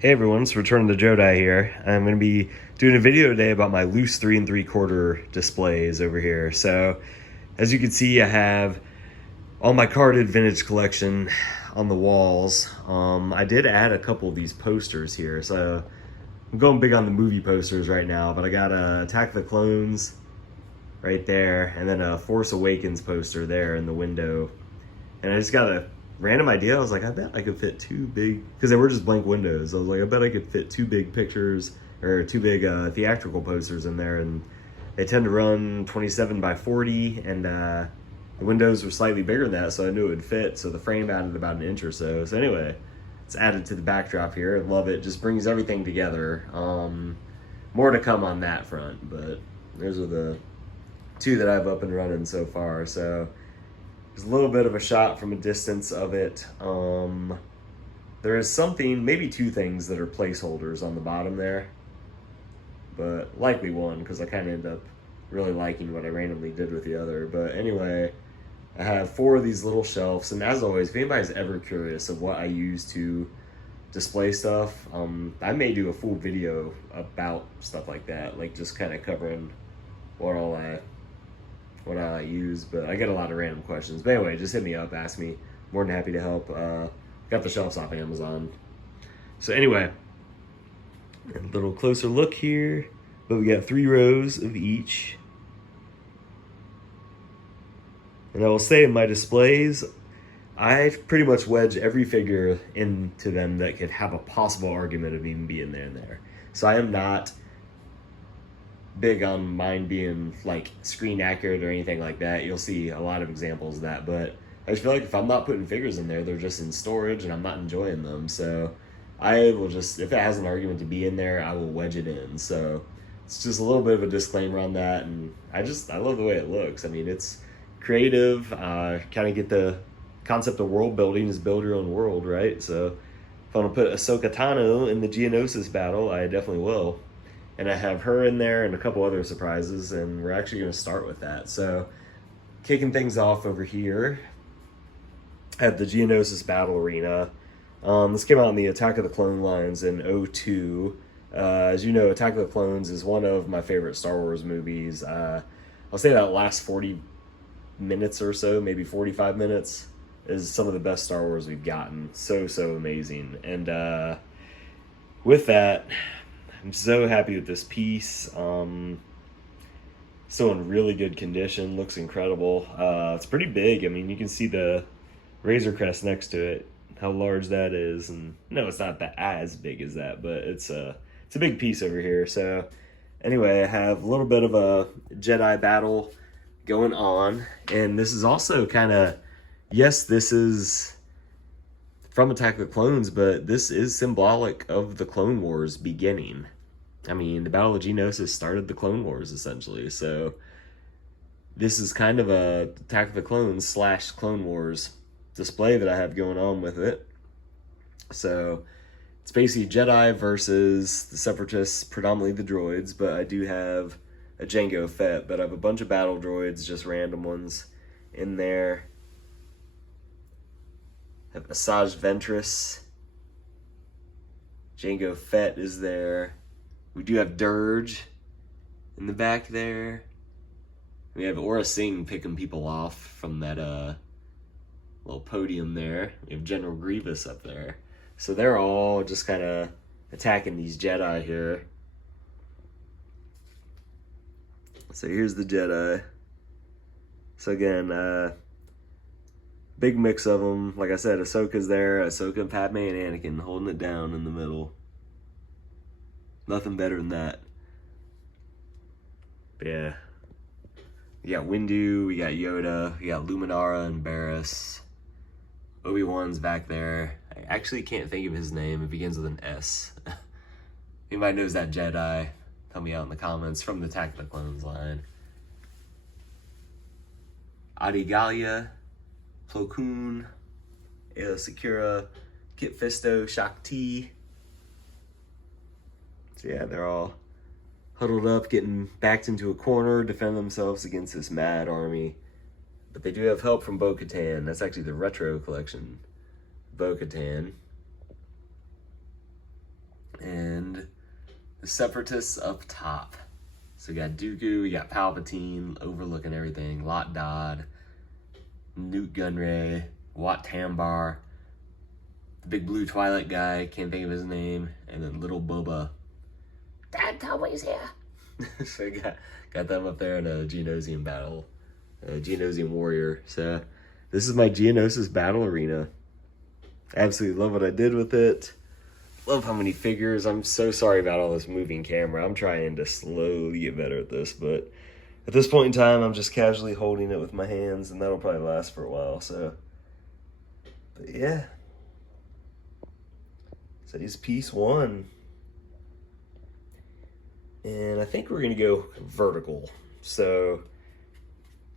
Hey everyone, it's Return to Jodi here. I'm going to be doing a video today about my loose 3 3/4 displays over here. So, as you can see, I have all my carded vintage collection on the walls. I did add a couple of these posters here, so I'm going big on the movie posters right now, but I got a Attack of the Clones right there, and then a Force Awakens poster there in the window. And I just got a random idea. I was like, I bet I could fit two big, because they were just blank windows. I was like, I bet I could fit two big pictures or two big theatrical posters in there. And they tend to run 27 by 40, and the windows were slightly bigger than that, so I knew it would fit. So the frame added about an inch or so. So anyway, it's added to the backdrop here. I love it. Just brings everything together. More to come on that front, but those are the two that I have up and running so far. So there's a little bit of a shot from a distance of it. There is something, maybe two things that are placeholders on the bottom there, but likely one, because I kind of end up really liking what I randomly did with the other. But anyway, I have 4 of these little shelves, and as always, if anybody's ever curious of what I use to display stuff, I may do a full video about stuff like that, like just kind of covering what I use, but I get a lot of random questions. But anyway, just hit me up, ask me. More than happy to help. Got the shelves off Amazon. So anyway, a little closer look here. But we got 3 rows of each. And I will say in my displays, I pretty much wedge every figure into them that could have a possible argument of even being there. So I am not big on mine being like screen accurate or anything like that. You'll see a lot of examples of that, but I just feel like if I'm not putting figures in there, they're just in storage and I'm not enjoying them. So I will just, if it has an argument to be in there, I will wedge it in. So it's just a little bit of a disclaimer on that, and I love the way it looks. I mean, it's creative. Kind of get the concept of world building is build your own world, right? So if I want to put Ahsoka Tano in the Geonosis battle, I definitely will. And I have her in there and a couple other surprises, and we're actually going to start with that. So, kicking things off over here at the Geonosis Battle Arena. This came out in the Attack of the Clone lines in '02. As you know, Attack of the Clones is one of my favorite Star Wars movies. I'll say that last 40 minutes or so, maybe 45 minutes, is some of the best Star Wars we've gotten. So amazing. And with that, I'm so happy with this piece. Still in really good condition, looks incredible. It's pretty big. I mean, you can see the Razor Crest next to it, how large that is. And no, it's not that as big as that, but it's a big piece over here. So anyway, I have a little bit of a Jedi battle going on, and this is also kind of, yes, this is from Attack of the Clones, but this is symbolic of the Clone Wars beginning. I mean, the Battle of Geonosis started the Clone Wars, essentially. So this is kind of a Attack of the Clones / Clone Wars display that I have going on with it. So it's basically Jedi versus the Separatists, predominantly the droids, but I do have a Jango Fett, but I have a bunch of battle droids, just random ones in there. Have Asajj Ventress. Jango Fett is there. We do have Dirge in the back there. We have Aura Singh picking people off from that little podium there. We have General Grievous up there. So they're all just kind of attacking these Jedi here. So here's the Jedi. So again, big mix of them. Like I said, Ahsoka's there. Ahsoka, Padme, and Anakin holding it down in the middle. Nothing better than that. But yeah. We got Windu, we got Yoda, we got Luminara and Barriss. Obi-Wan's back there. I actually can't think of his name. It begins with an S. Anybody knows that Jedi, tell me out in the comments, from the Attack of the Clones line. Adi Gallia, Plo Koon, Aayla Secura, Kit Fisto, Shakti. So yeah, they're all huddled up, getting backed into a corner, defend themselves against this mad army. But they do have help from Bo-Katan. That's actually the retro collection. Bo-Katan. And the Separatists up top. So we got Dooku, we got Palpatine overlooking everything, Lot Dodd, Newt Gunray, Wat Tambar, the big blue Twilight guy, can't think of his name, and then little Boba. Dad, Tommy's here. So I got them up there in a Geonosian battle, a Geonosian warrior. So this is my Geonosis battle arena. Absolutely love what I did with it. Love how many figures. I'm so sorry about all this moving camera. I'm trying to slowly get better at this, but at this point in time, I'm just casually holding it with my hands, and that'll probably last for a while, so. But yeah. So here's piece one. And I think we're gonna go vertical. So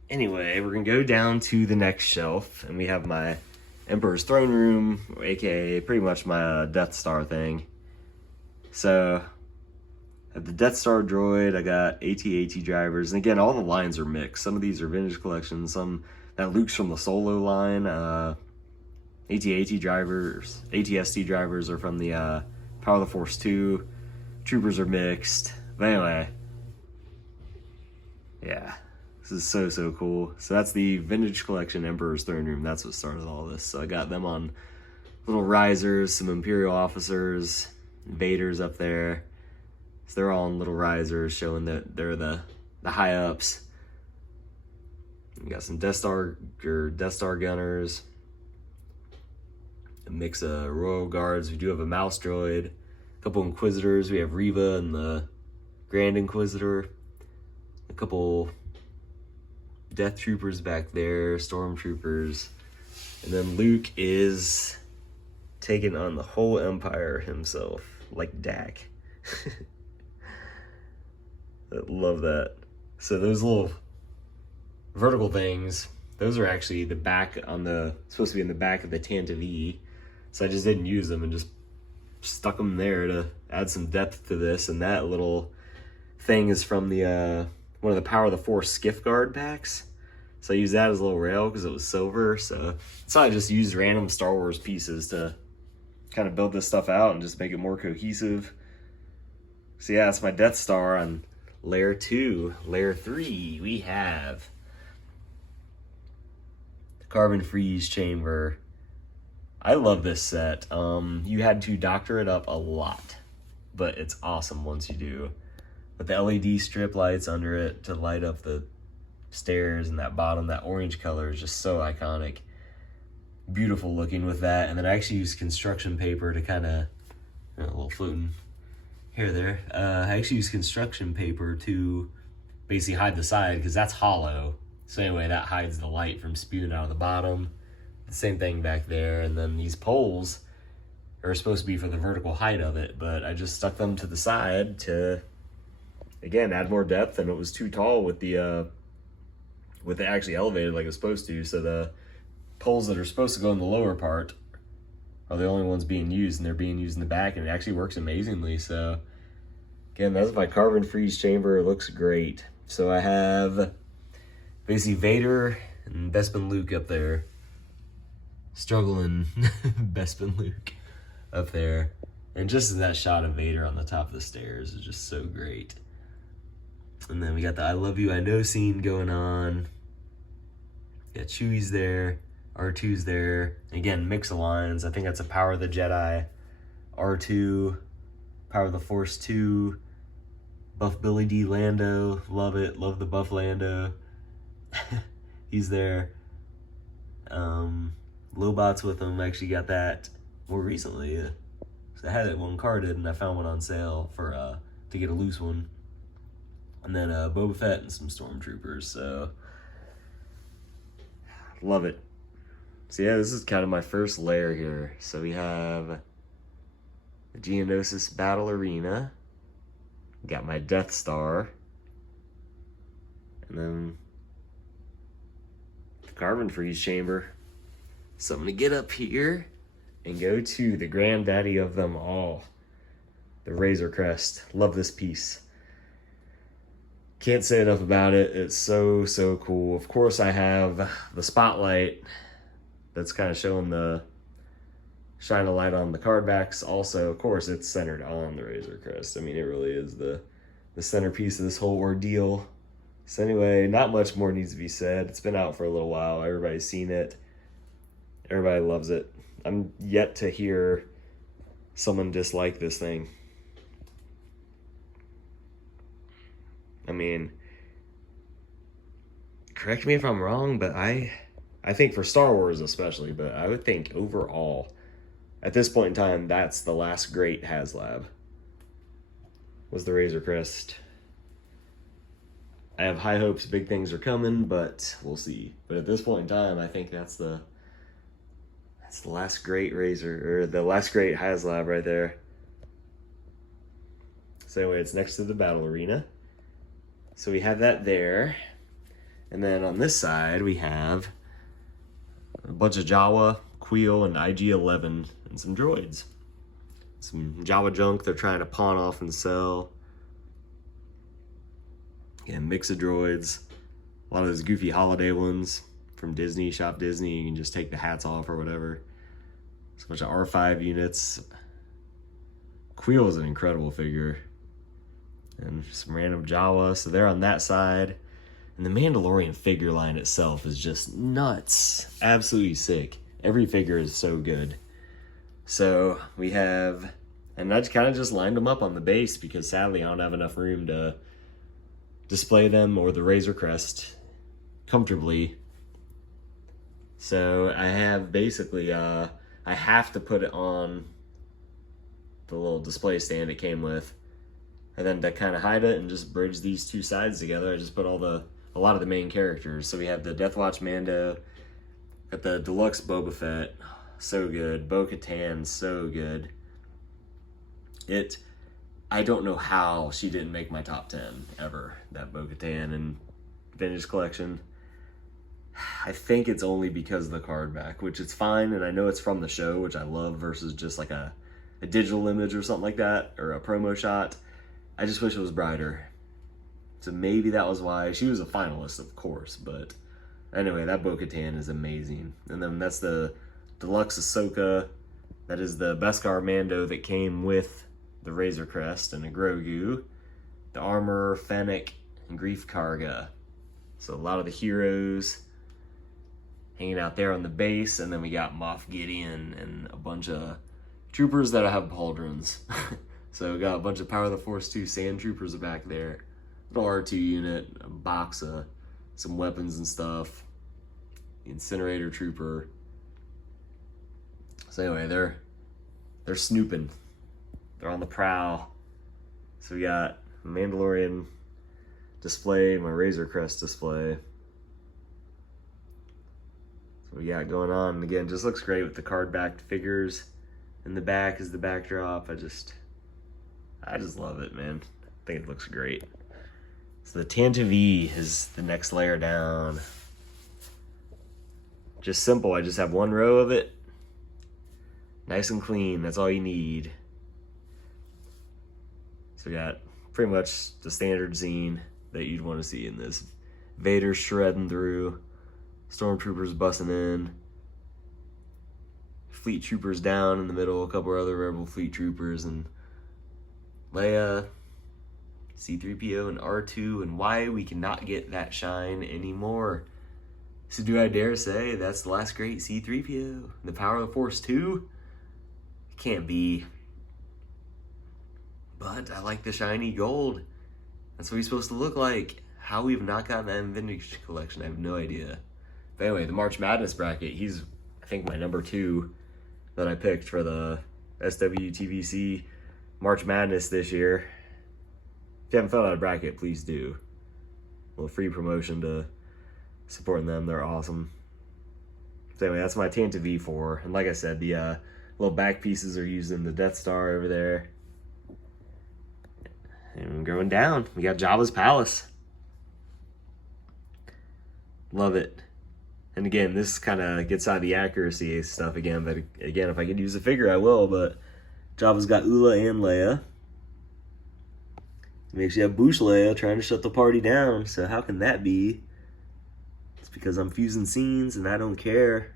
anyway, we're gonna go down to the next shelf, and we have my Emperor's Throne Room, aka pretty much my Death Star thing. So I have the Death Star droid, I got AT-AT drivers, and again, all the lines are mixed. Some of these are vintage collections, some that Luke's from the Solo line. AT-AT drivers, AT-ST drivers are from the Power of the Force 2. Troopers are mixed. But anyway, yeah. This is so cool. So that's the Vintage Collection Emperor's Throne Room. That's what started all this. So I got them on little risers, some Imperial officers, Vader's up there. So they're all on little risers showing that they're the high ups. We got some Death Star gunners. A mix of Royal Guards. We do have a mouse droid. A couple Inquisitors. We have Reva and the Grand Inquisitor. A couple Death Troopers back there, Stormtroopers, and then Luke is taking on the whole Empire himself, like Dak. I love that. So those little vertical things, those are actually the back on the, supposed to be in the back of the Tantive. So I just didn't use them and just stuck them there to add some depth to this. And that little thing is from the one of the Power of the Force skiff guard packs. So I used that as a little rail because it was silver. So I just used random Star Wars pieces to kind of build this stuff out and just make it more cohesive. So yeah, that's my Death Star on layer 2. Layer 3, we have the Carbon Freeze Chamber. I love this set. You had to doctor it up a lot, but it's awesome once you do. With the LED strip lights under it to light up the stairs, and that bottom, that orange color is just so iconic. Beautiful looking with that. And then I actually used construction paper to kind of, a little floating hair there. I actually used construction paper to basically hide the side because that's hollow. So anyway, that hides the light from spewing out of the bottom. The same thing back there. And then these poles are supposed to be for the vertical height of it, but I just stuck them to the side to, again, add more depth, and it was too tall with the actually elevated like it's supposed to. So the poles that are supposed to go in the lower part are the only ones being used, and they're being used in the back, and it actually works amazingly. So again, that's my Carbon Freeze Chamber. It looks great. So I have basically Vader and Bespin Luke up there. Struggling Bespin Luke up there. And just that shot of Vader on the top of the stairs is just so great. And then we got the I Love You, I Know scene going on. Got Chewie's there. R2's there. Again, mix of lines. I think that's a Power of the Jedi. R2, Power of the Force 2, Buff Billy D. Lando. Love it. Love the Buff Lando. He's there. Lobot's with him. I actually got that more recently. So I had it one carded, and I found one on sale for to get a loose one. And then Boba Fett and some Stormtroopers. So love it. So yeah, this is kind of my first layer here. So we have the Geonosis Battle Arena. Got my Death Star. And then the Carbon Freeze Chamber. So I'm going to get up here and go to the granddaddy of them all. The Razor Crest. Love this piece. Can't say enough about it. It's so cool. Of course, I have the spotlight that's kind of showing shine a light on the card backs. Also, of course, it's centered on the Razor Crest. I mean, it really is the centerpiece of this whole ordeal. So anyway, not much more needs to be said. It's been out for a little while. Everybody's seen it. Everybody loves it. I'm yet to hear someone dislike this thing. I mean, correct me if I'm wrong, but I think for Star Wars especially, but I would think overall, at this point in time, that's the last great HasLab, was the Razor Crest. I have high hopes, big things are coming, but we'll see. But at this point in time, I think that's the last great Razor, or the last great HasLab right there. So anyway, it's next to the battle arena. So we have that there. And then on this side, we have a bunch of Jawa, Queel, and IG-11, and some droids. Some Jawa junk they're trying to pawn off and sell. Again, mix of droids. A lot of those goofy holiday ones from Disney, Shop Disney. You can just take the hats off or whatever. It's a bunch of R5 units. Queel is an incredible figure. And some random Jawa, so they're on that side. And the Mandalorian figure line itself is just nuts. Absolutely sick. Every figure is so good. So we have, and I kind of just lined them up on the base because sadly I don't have enough room to display them or the Razor Crest comfortably. So I have basically, I have to put it on the little display stand it came with. And then to kind of hide it and just bridge these two sides together, I just put a lot of the main characters. So we have the Death Watch Mando, got the deluxe Boba Fett, so good. Bo-Katan, so good. I don't know how she didn't make my top 10 ever, that Bo-Katan and Vintage Collection. I think it's only because of the card back, which it's fine, and I know it's from the show, which I love, versus just like a digital image or something like that, or a promo shot. I just wish it was brighter. So maybe that was why. She was a finalist, of course, but anyway, that Bo-Katan is amazing. And then that's the deluxe Ahsoka. That is the Beskar Mando that came with the Razor Crest and a Grogu. The Armor, Fennec, and Grief Karga. So a lot of the heroes hanging out there on the base, and then we got Moff Gideon and a bunch of troopers that have pauldrons. So we got a bunch of Power of the Force 2 sand troopers back there. Little R2 unit, a box of some weapons and stuff. The Incinerator Trooper. So anyway, they're snooping. They're on the prowl. So we got Mandalorian display, my Razor Crest display. So we got going on. And again, just looks great with the card-backed figures. In the back is the backdrop. I just love it, man. I think it looks great. So the Tantive is the next layer down. Just simple. I just have one row of it. Nice and clean. That's all you need. So we got pretty much the standard scene that you'd want to see in this. Vader shredding through. Stormtroopers busting in. Fleet troopers down in the middle. A couple other Rebel fleet troopers. And Leia, C-3PO, and R2, and why we cannot get that shine anymore. So do I dare say that's the last great C-3PO? The Power of the Force 2? It can't be. But I like the shiny gold. That's what he's supposed to look like. How we've not gotten that in Vintage Collection, I have no idea. But anyway, the March Madness bracket, he's, I think, my number 2 that I picked for the SWTVC March Madness this year. If you haven't filled out a bracket, please do. A little free promotion to supporting them. They're awesome. So anyway, that's my Tantive 4. And like I said, the little back pieces are using the Death Star over there. And going down, we got Jabba's Palace. Love it. And again, this kind of gets out of the accuracy stuff again. But again, if I could use a figure, I will. But Jabba's got Ula and Leia. Makes you have Bush Leia trying to shut the party down. So how can that be? It's because I'm fusing scenes and I don't care.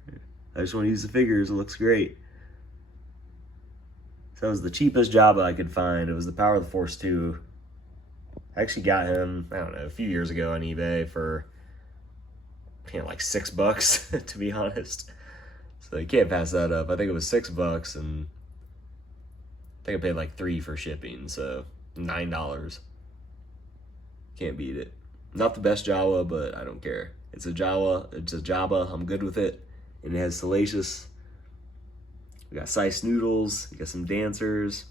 I just want to use the figures. It looks great. So it was the cheapest Jabba I could find. It was the Power of the Force 2. I actually got him, I don't know, a few years ago on eBay for, like $6, to be honest. So you can't pass that up. I think it was $6, and I think I paid like $3 for shipping, so $9. Can't beat it. Not the best Jawa, but I don't care. It's a Jawa. It's a Jabba. I'm good with it. And it has Salacious. We got Sice Noodles. We got some dancers.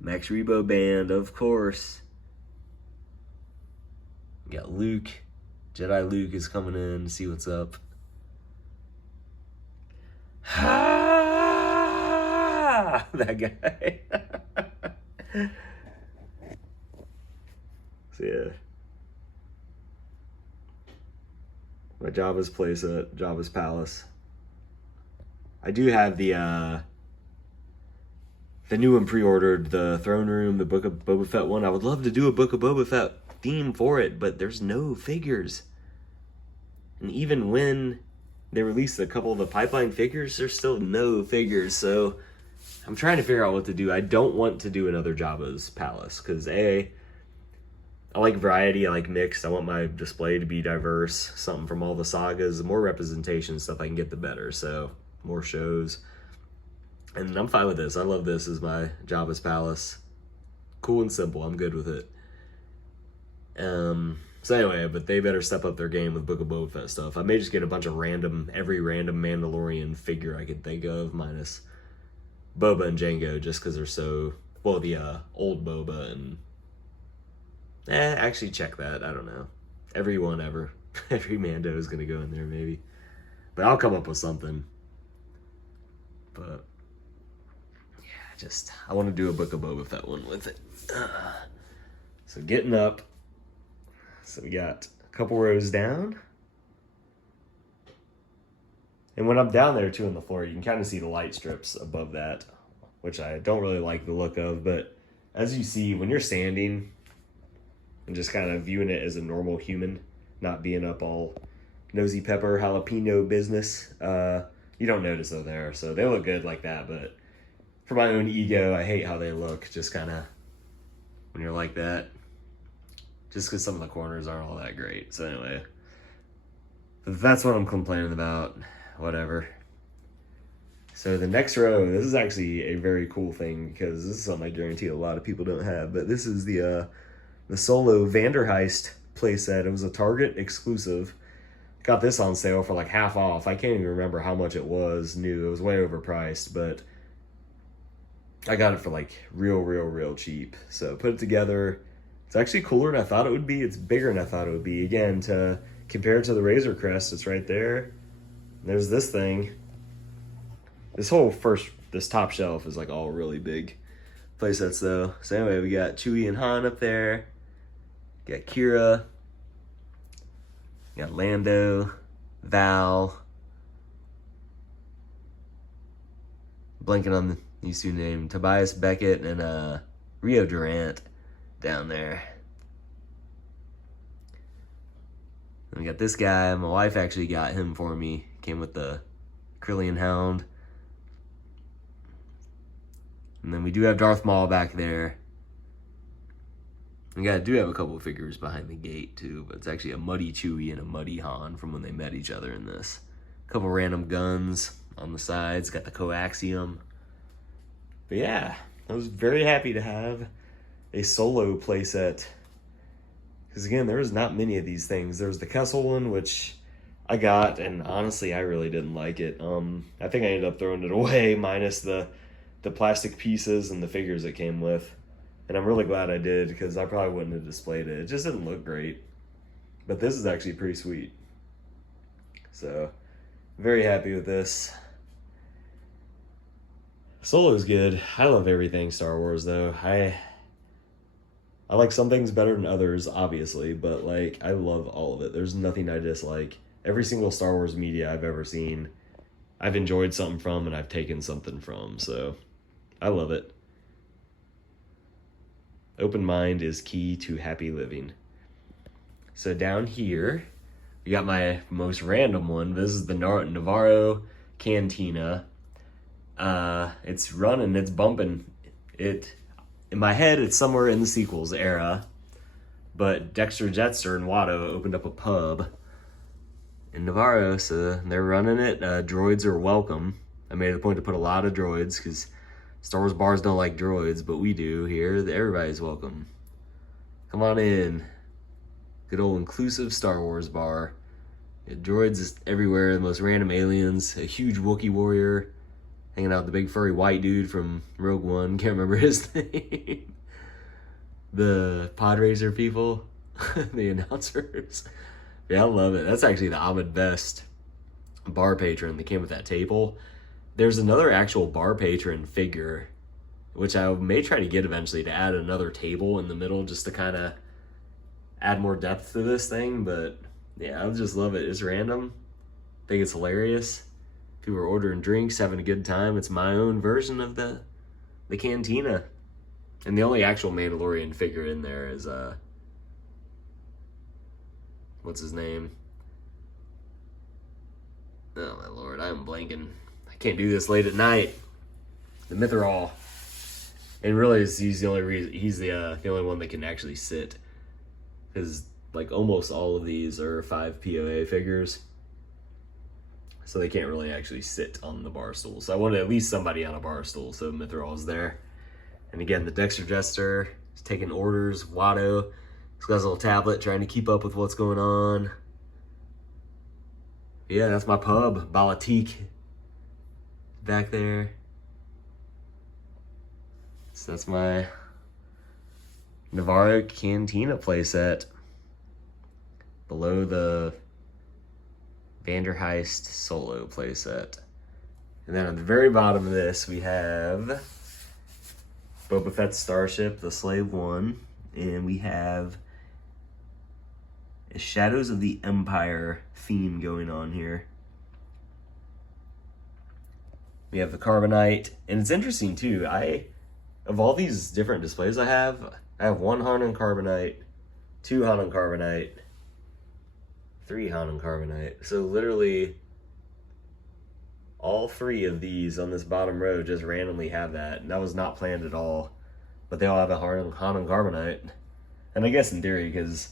Max Rebo Band, of course. We got Luke. Jedi Luke is coming in to see what's up. Ha! That guy. So yeah. My Jabba's playset, Jabba's palace. I do have the new one pre-ordered, the Throne Room, the Book of Boba Fett one. I would love to do a Book of Boba Fett theme for it, but there's no figures. And even when they released a couple of the pipeline figures, there's still no figures. So I'm trying to figure out what to do. I don't want to do another Jabba's palace because I like variety, I like mixed. I want my display to be diverse, something from all the sagas. The more representation stuff I can get, the better. So more shows. And I'm fine with this. I love this as my Jabba's palace. Cool and simple. I'm good with it. So anyway, but they better step up their game with Book of Boba Fett stuff. I may just get a bunch of every random Mandalorian figure I could think of, minus Boba and Jango, just because they're so, well, the old Boba and, actually check that. I don't know. Every one ever. Every Mando is going to go in there, maybe. But I'll come up with something. But, yeah, I want to do a Book of Boba Fett one with it. So getting up. So we got a couple rows down. And when I'm down there too on the floor, you can kind of see the light strips above that, which I don't really like the look of. But as you see, when you're standing and just kind of viewing it as a normal human, not being up all nosy pepper jalapeno business, you don't notice they're there. So they look good like that. But for my own ego, I hate how they look just kind of when you're like that. Just because some of the corners aren't all that great. So anyway, that's what I'm complaining about. Whatever. So the next row, this is actually a very cool thing because this is something I guarantee a lot of people don't have. But this is the Solo Vanderheist playset. It was a Target exclusive. Got this on sale for like half off. I can't even remember how much it was new. It was way overpriced, but I got it for like real cheap. So put it together. It's actually cooler than I thought it would be. It's bigger than I thought it would be. Again, to compare it to the Razor Crest, it's right there. There's this thing. This top shelf is like all really big playsets though. So anyway, we got Chewie and Han up there. Got Kira. Got Lando, Val. Blanking on these two names. Tobias Beckett and Rio Durant down there. And we got this guy. My wife actually got him for me. Came with the Krillian Hound. And then we do have Darth Maul back there. We do have a couple of figures behind the gate too, but it's actually a muddy Chewie and a muddy Han from when they met each other in this. A couple random guns on the sides. Got the coaxium. But yeah, I was very happy to have a Solo playset. Because again, there was not many of these things. There was the Kessel one, which I got, and honestly, I really didn't like it. I think I ended up throwing it away, minus the plastic pieces and the figures it came with. And I'm really glad I did, because I probably wouldn't have displayed it. It just didn't look great. But this is actually pretty sweet. So, very happy with this. Solo's good. I love everything Star Wars, though. I like some things better than others, obviously, but like I love all of it. There's nothing I dislike. Every single Star Wars media I've ever seen, I've enjoyed something from and I've taken something from. So I love it. Open mind is key to happy living. So down here, we got my most random one. This is the Navarro Cantina. It's running, it's bumping. In my head, it's somewhere in the sequels era. But Dexter Jetster and Watto opened up a pub in Navarro, so they're running it. Droids are welcome. I made it a point to put a lot of droids because Star Wars bars don't like droids, but we do here. Everybody's welcome. Come on in. Good old inclusive Star Wars bar. Droids is everywhere, the most random aliens, a huge Wookiee warrior, hanging out with the big furry white dude from Rogue One, can't remember his name. The pod racer people, the announcers. Yeah, I love it. That's actually the Ahmed Best bar patron that came with that table. There's another actual bar patron figure, which I may try to get eventually to add another table in the middle just to kind of add more depth to this thing, but yeah, I just love it. It's random. I think it's hilarious. People are ordering drinks, having a good time. It's my own version of the cantina. And the only actual Mandalorian figure in there is, what's his name? Oh my lord, I'm blanking. I can't do this late at night. The Mythrol. And really, he's the only reason. He's the only one that can actually sit. Because like almost all of these are 5 POA figures, so they can't really actually sit on the bar stool. So I wanted at least somebody on a bar stool, so Mythrol is there. And again, the Dexter Jester is taking orders. Watto, he's got his little tablet trying to keep up with what's going on. Yeah, that's my pub, Balatique, back there. So that's my Navarro Cantina playset. Below the Vanderheist Solo playset. And then at the very bottom of this, we have Boba Fett's Starship, the Slave One. And we have a Shadows of the Empire theme going on here. We have the Carbonite. And it's interesting, too. Of all these different displays I have one Han and Carbonite, 2 Han and Carbonite, 3 Han and Carbonite. So literally all 3 of these on this bottom row just randomly have that. And that was not planned at all. But they all have a Han and Carbonite. And I guess in theory, because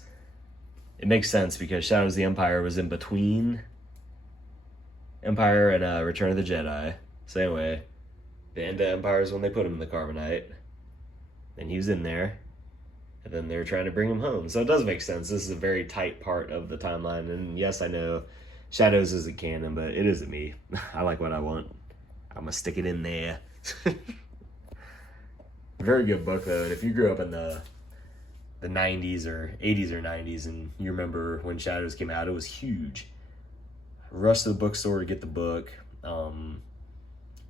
it makes sense because Shadows of the Empire was in between Empire and Return of the Jedi. So anyway, the end of Empire is when they put him in the Carbonite. And he was in there. And then they're trying to bring him home. So it does make sense. This is a very tight part of the timeline. And yes, I know Shadows isn't canon, but it isn't me. I like what I want. I'm going to stick it in there. Very good book, though. And if you grew up in the 90s or 80s or 90s and you remember when Shadows came out, it was huge. Rushed to the bookstore to get the book.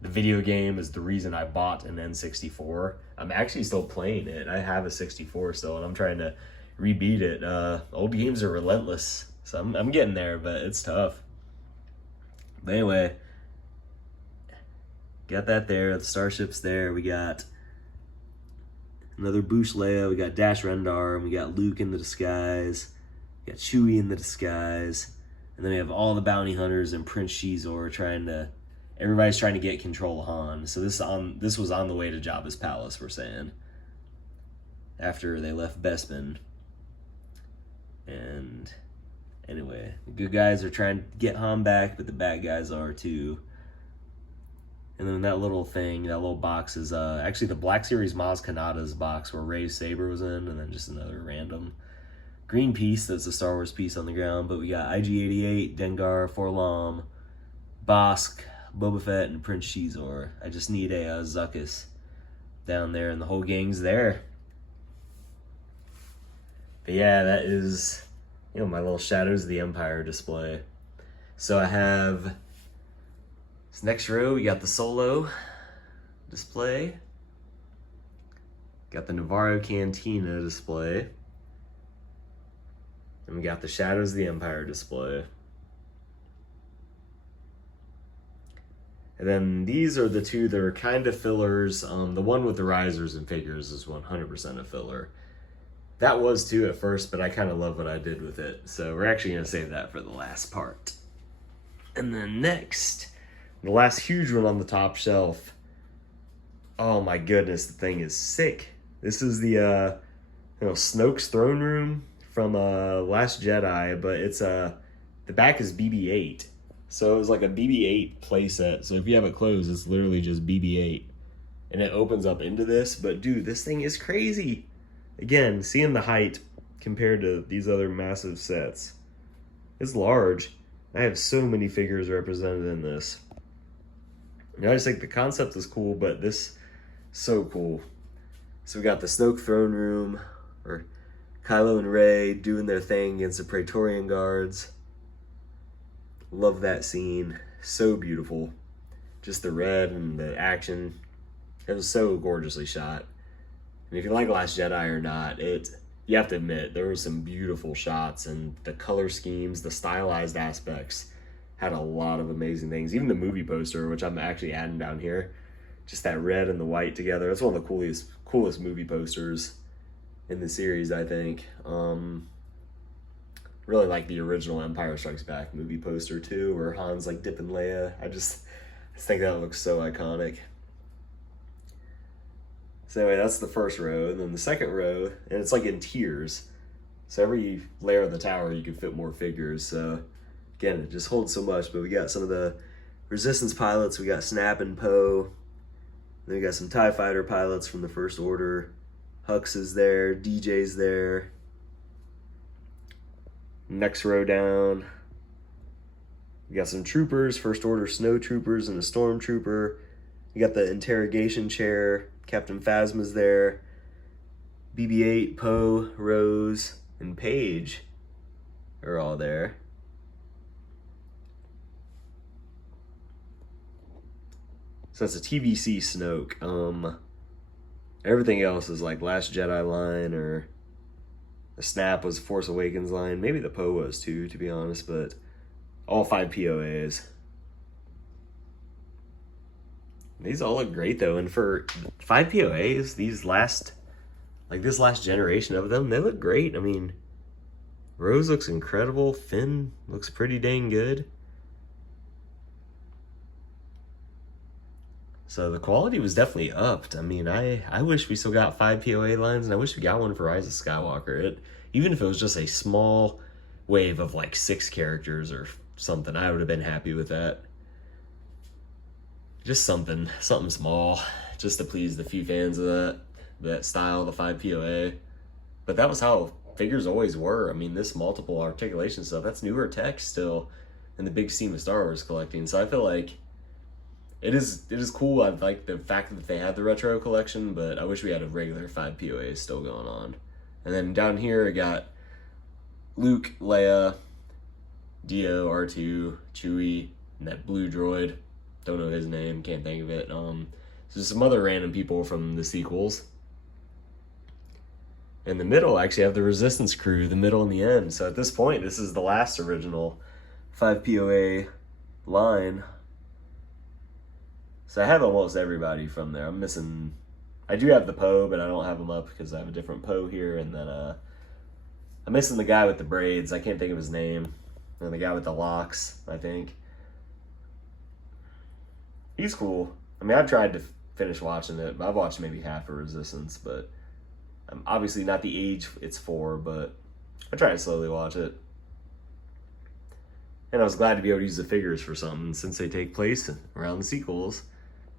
The video game is the reason I bought an N64. I'm actually still playing it. I have a 64 still, and I'm trying to rebeat it. Old games are relentless, so I'm getting there, but it's tough. But anyway, got that there. The Starship's there. We got another Bouche Leia. We got Dash Rendar, and we got Luke in the disguise. We got Chewie in the disguise. And then we have all the bounty hunters and Prince Shizor everybody's trying to get control of Han. So this was on the way to Jabba's palace, we're saying, after they left Bespin. And anyway, the good guys are trying to get Han back, but the bad guys are too. And then that little thing, that little box is actually the Black Series Maz Kanata's box where Rey's saber was in, and then just another random green piece that's a Star Wars piece on the ground. But we got IG-88, Dengar, Forlom, Bosk, Boba Fett, and Prince Shizor. I just need a Zuckuss down there, and the whole gang's there. But yeah, that is, my little Shadows of the Empire display. So I have this next row, we got the Solo display. Got the Navarro Cantina display. And we got the Shadows of the Empire display. And then these are the 2 that are kind of fillers. The one with the risers and figures is 100% a filler. That was too at first, but I kind of love what I did with it. So we're actually going to save that for the last part. And then next The last huge one on the top shelf. Oh my goodness, the thing is sick. This is the Snoke's throne room from Last Jedi, but it's the back is BB-8. So it was like a BB-8 playset. So if you have it closed, it's literally just BB-8. And it opens up into this, but dude, this thing is crazy. Again, seeing the height compared to these other massive sets. It's large. I have so many figures represented in this. I just think the concept is cool, but this so cool. So we got the Snoke throne room, or Kylo and Rey doing their thing against the Praetorian guards. Love that scene. So beautiful. Just the red and the action. It was so gorgeously shot. And if you like Last Jedi or not, you have to admit, there were some beautiful shots, and the color schemes, the stylized aspects had a lot of amazing things. Even the movie poster, which I'm actually adding down here, just that red and the white together. That's one of the coolest movie posters in the series, I think. Really like the original Empire Strikes Back movie poster too, where Han's like dipping Leia. I just think that looks so iconic. So anyway, that's the first row, and then the second row, and it's like in tiers. So every layer of the tower, you can fit more figures. So again, it just holds so much, but we got some of the Resistance pilots. We got Snap and Poe. Then we got some TIE Fighter pilots from the First Order. Hux is there, DJ's there. Next row down, we got some troopers, First Order snow troopers and a stormtrooper. You got the interrogation chair, Captain Phasma's there. BB-8, Poe, Rose, and Paige are all there. So that's a TVC Snoke. Everything else is like Last Jedi line, or the Snap was Force Awakens line. Maybe the Poe was too, to be honest, but all 5 POAs. These all look great though, and for 5 POAs, this last generation of them, they look great. I mean, Rose looks incredible. Finn looks pretty dang good. So the quality was definitely upped. I mean, I wish we still got 5 POA lines, and I wish we got one for Rise of Skywalker. Even if it was just a small wave of like 6 characters or something, I would have been happy with that. Just something small, just to please the few fans of that style, the 5 POA. But that was how figures always were. I mean, this multiple articulation stuff, that's newer tech still in the big scheme of Star Wars collecting. So I feel like it is cool. I like the fact that they had the retro collection, but I wish we had a regular 5 POA still going on. And then down here, I got Luke, Leia, Dio, R2, Chewie, and that blue droid. Don't know his name, can't think of it. So some other random people from the sequels. In the middle, I actually have the Resistance crew, the middle and the end. So at this point, this is the last original 5 POA line. So I have almost everybody from there. I'm missing, I do have the Poe, but I don't have him up because I have a different Poe here. And then I'm missing the guy with the braids. I can't think of his name. And the guy with the locks, I think. He's cool. I mean, I've tried to finish watching it. I've watched maybe half of Resistance, but I'm obviously not the age it's for, but I try to slowly watch it. And I was glad to be able to use the figures for something since they take place around the sequels.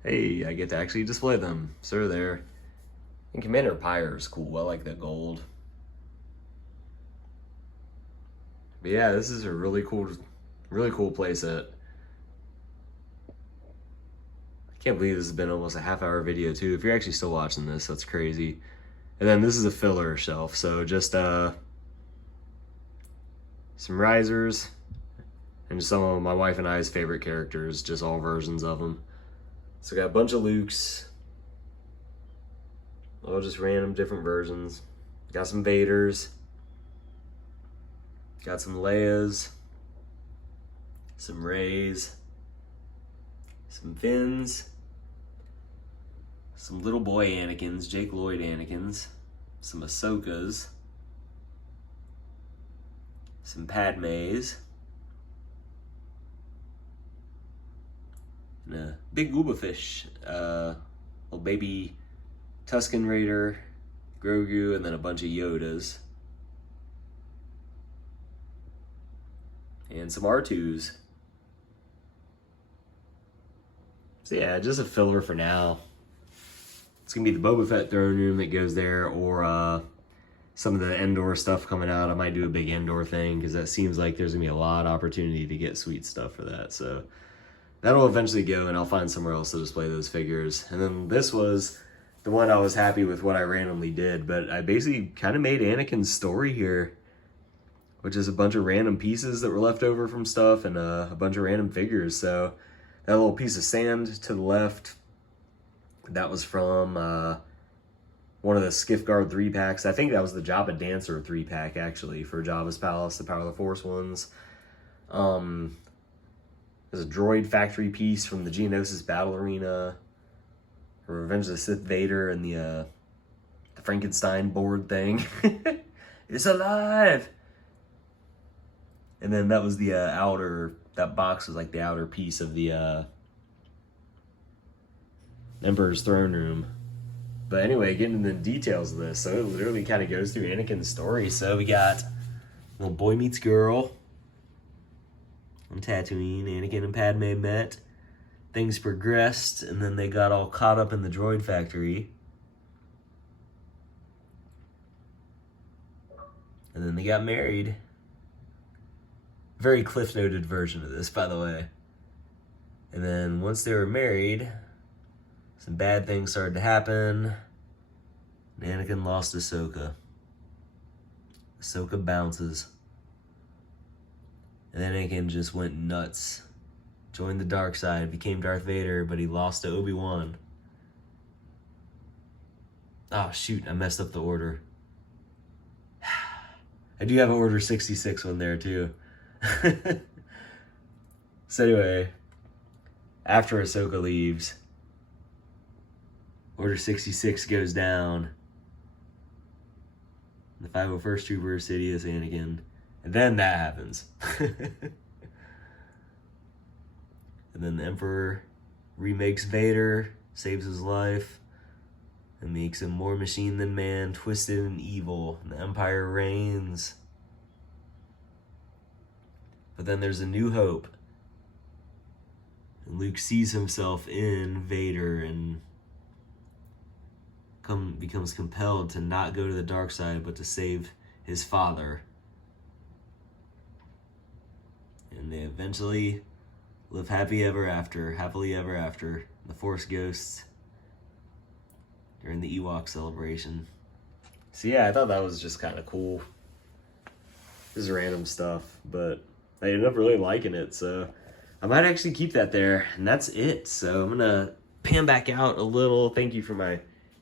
Hey, I get to actually display them. So they're there. And Commander Pyre is cool. I like that gold. But yeah, this is a really cool playset. I can't believe this has been almost a half-hour video too. If you're actually still watching this, that's crazy. And then this is a filler shelf, so just some risers and some of my wife and I's favorite characters, just all versions of them. So got a bunch of Lukes, all just random different versions. Got some Vaders, got some Leias, some Reys, some Finns, some little boy Anakins, Jake Lloyd Anakins, some Ahsokas, some Padmes, and a big Uba fish, little baby Tusken Raider, Grogu, and then a bunch of Yodas. And some R2s. So yeah, just a filler for now. It's gonna be the Boba Fett throne room that goes there, or some of the Endor stuff coming out. I might do a big Endor thing, because that seems like there's gonna be a lot of opportunity to get sweet stuff for that. So that'll eventually go, and I'll find somewhere else to display those figures. And then this was the one I was happy with what I randomly did, but I basically kind of made Anakin's story here, which is a bunch of random pieces that were left over from stuff, and a bunch of random figures. So that little piece of sand to the left, that was from one of the Skiff Guard 3-packs. I think that was the Jabba Dancer 3-pack, actually, for Jabba's Palace, the Power of the Force ones. There's a droid factory piece from the Geonosis Battle Arena, Revenge of the Sith Vader, and the Frankenstein board thing. It's alive! And then that was the outer, that box was like the outer piece of the Emperor's throne room. But anyway, getting into the details of this, so it literally kind of goes through Anakin's story. So we got little boy meets girl on Tatooine. Anakin and Padme met. Things progressed, and then they got all caught up in the droid factory. And then they got married. Very cliff-noted version of this, by the way. And then once they were married, some bad things started to happen. And Anakin lost Ahsoka. Ahsoka bounces. And then Anakin just went nuts. Joined the dark side, became Darth Vader, but he lost to Obi-Wan. Oh, shoot, I messed up the order. I do have an Order 66 one there, too. So anyway, after Ahsoka leaves, Order 66 goes down. The 501st Trooper, Sidious, Anakin. And then that happens. And then the Emperor remakes Vader, saves his life, and makes him more machine than man, twisted and evil. And the Empire reigns. But then there's a new hope. And Luke sees himself in Vader and becomes compelled to not go to the dark side, but to save his father. And they eventually live happily ever after, the Force Ghosts, during the Ewok celebration. So yeah, I thought that was just kind of cool. This is random stuff, but I ended up really liking it, so I might actually keep that there, and that's it. So I'm gonna pan back out a little. Thank you for my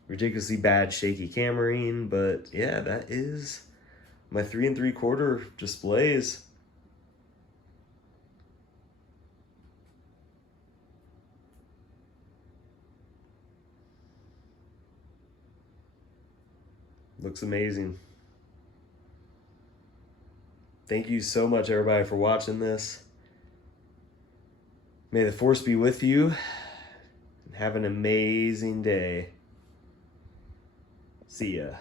ridiculously bad shaky cameraing, but yeah, that is my 3 3/4 displays. Looks amazing. Thank you so much, everybody, for watching this. May the Force be with you. And have an amazing day. See ya.